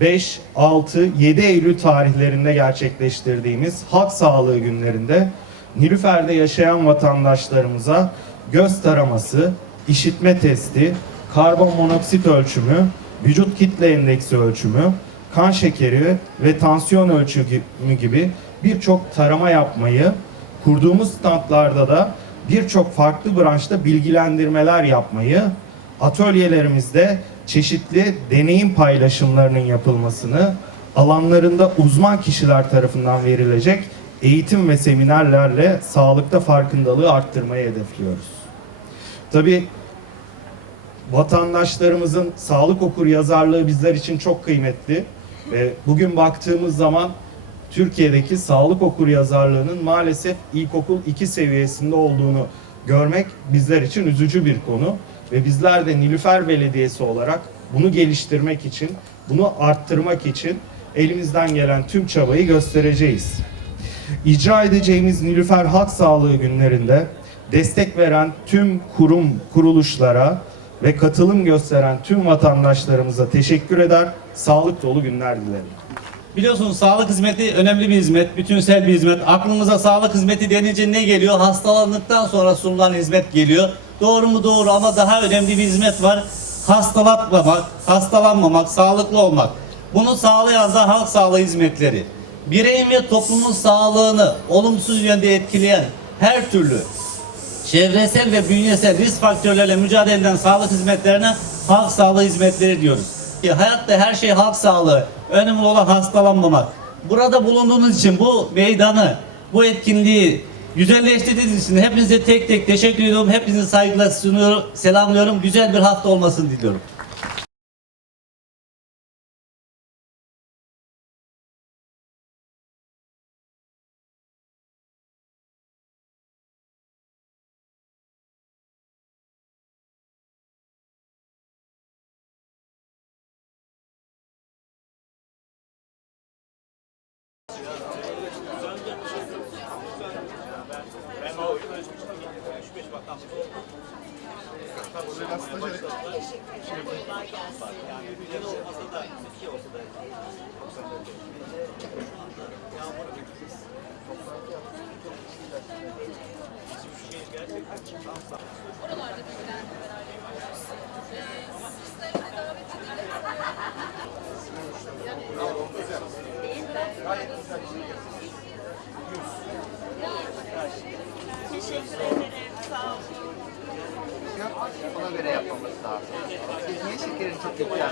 5, 6, 7 Eylül tarihlerinde gerçekleştirdiğimiz halk sağlığı günlerinde Nilüfer'de yaşayan vatandaşlarımıza göz taraması, işitme testi, karbon monoksit ölçümü, vücut kitle endeksi ölçümü, kan şekeri ve tansiyon ölçümü gibi birçok tarama yapmayı, kurduğumuz standlarda da birçok farklı branşta bilgilendirmeler yapmayı, atölyelerimizde çeşitli deneyim paylaşımlarının yapılmasını, alanlarında uzman kişiler tarafından verilecek eğitim ve seminerlerle sağlıkta farkındalığı arttırmayı hedefliyoruz. Tabii vatandaşlarımızın sağlık okur yazarlığı bizler için çok kıymetli. Ve bugün baktığımız zaman Türkiye'deki sağlık okur yazarlığının maalesef ilkokul 2 seviyesinde olduğunu görmek bizler için üzücü bir konu. Ve bizler de Nilüfer Belediyesi olarak bunu geliştirmek için, bunu arttırmak için elimizden gelen tüm çabayı göstereceğiz. İcra edeceğimiz Nilüfer Halk Sağlığı günlerinde destek veren tüm kurum, kuruluşlara ve katılım gösteren tüm vatandaşlarımıza teşekkür eder, sağlık dolu günler dilerim. Biliyorsunuz sağlık hizmeti önemli bir hizmet, bütünsel bir hizmet. Aklımıza sağlık hizmeti denince ne geliyor? Hastalandıktan sonra sunulan hizmet geliyor. Doğru mu doğru ama daha önemli bir hizmet var. Hastalatmamak, hastalanmamak, sağlıklı olmak. Bunu sağlayan da halk sağlığı hizmetleri. Bireyin ve toplumun sağlığını olumsuz yönde etkileyen her türlü çevresel ve bünyesel risk faktörlerle mücadele eden sağlık hizmetlerine halk sağlığı hizmetleri diyoruz. Ki Hayatta her şey halk sağlığı. Önemli olan hastalanmamak. Burada bulunduğunuz için bu meydanı, bu etkinliği güzelleştirdiğiniz için hepinize tek tek teşekkür ediyorum. Hepinizi saygıyla sunuyorum, selamlıyorum. Güzel bir hafta olmasını diliyorum. Ona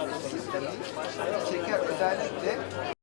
yükselmesini istemeyiz? Şeker özellikle